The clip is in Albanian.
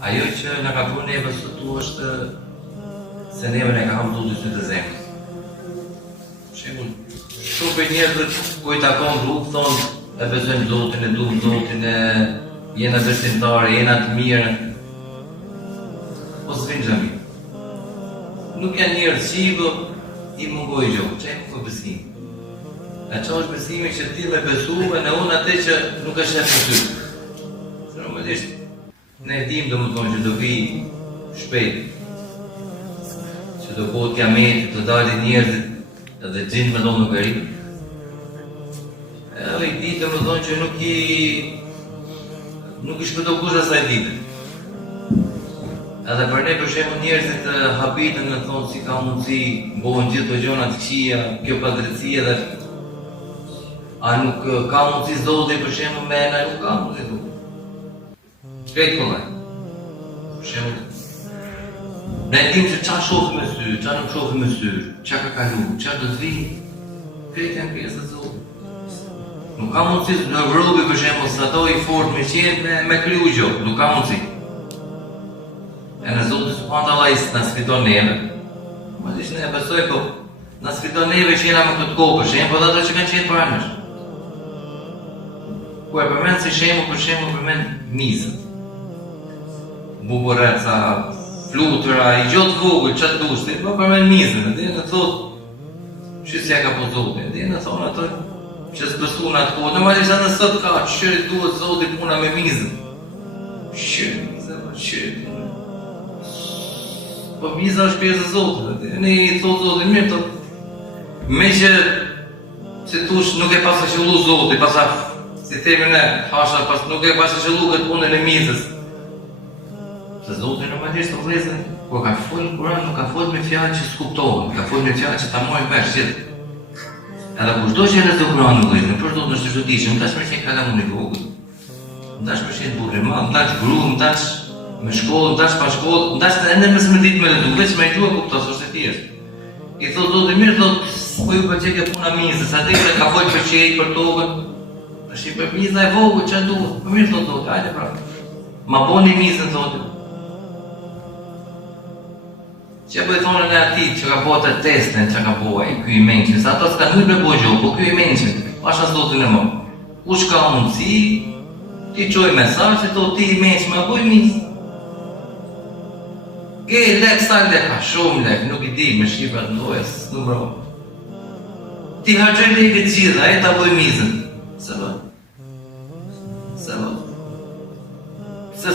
Ajo që në ka bërë neve sot tu është se neve ne ka kam dhudë sy të zemrës. Për shembull, shumë për njerëzit ku i takon rrugë thonë e besojmë Zotin, e duhim Zotin, jena besimtarë, jena të mirë. Po s'vinë xhami. Nuk janë njerëz që i mungoj gjokë, që e mungoj besim. E që është besimi që ti me besu e në unë atë që nuk është e për ty. Se normalisht, ne dim do më thonë që do vi shpejt, që do bëhet kiameti, do dalin njerëzit edhe gjinë me do nuk e rritë. Edhe i ditë do më thonë që nuk i shpëto kush asaj ditë. Edhe për ne për shembull njerëzit habitën në thonë si ka mundësi bëhen gjithë të gjona të këqija, kjo padrejtësia dhe a nuk ka mundësi Zoti për shembull me na nuk ka mundësi tu. Shpejt kollaj. Për shembull, ne dim se çfarë shohim me sy, çfarë nuk shohim me sy, çka ka kalu, çfarë do të vijë, këtë janë pjesë të Zotit. Nuk ka mundësi në Evropë për shembull sa ato i fort me qenë me kriju gjë, nuk ka mundësi. E në Zotit subhanallahu na sfiton neve. Ma dish ne besoj po na sfiton neve që jena me këtë kohë për shembull ato që kanë qenë para nesh. Ku e përmend si shembull për shembull përmend mizën. Bubureca, flutura, i gjotë vogël, çfarë dushti, po përmend mizën, dhe në thotë çështja ka po Zoti, dhe në thonë ato që s'besuan atë kohë, normalisht atë sot ka çfarë duhet Zoti puna me mizën. Shit. Po miza është pjesë e Zotit, ne i thotë Zotit mirë të me që si tush nuk e pasë qëllu Zotit, pasa si themi ne, hasha, pas nuk e pasë qëllu këtë punën e mizës. Se Zotit normalisht të vlezën, kur ka folë Kur'an, nuk ka folë me fjalë që s'kuptohen, ka folë me fjalë që ta mojnë vesh gjithë. Edhe kushdo që e lexon Kur'anin në vlezën, për Zotin është të çuditshëm, ndash për qenë kalamun i vogël, ndash për qenë burrë madh, ndash gru, ndash me shkollë, ndash pa shkollë, ndash ende më së ditë me lexu, veç me gjua kuptos është e thjeshtë. I thotë Zoti mirë, thotë, po ju pëlqej kjo puna mizës, atë që ka folë për çej për tokën. Tash i për miza e vogël ç'a duhet. Po mirë thotë Zoti, hajde pra. Ma boni mizën thotë. Që po i thonë në ati që ka po të testin që ka po e ky i menqin, sa ato s'ka nuk me po gjohë, po ky i menqin, pasha Zotin e më. Kush ka mundësi, ti qoj mesaj që to ti i menqin, ma boj mizë. Ge, lek sa lek, ka shumë lek, nuk i di me shqiprat në dojës, numro. Ti hargjoj lek e gjitha, e ta boj mizën. Se bë. Se bë. Se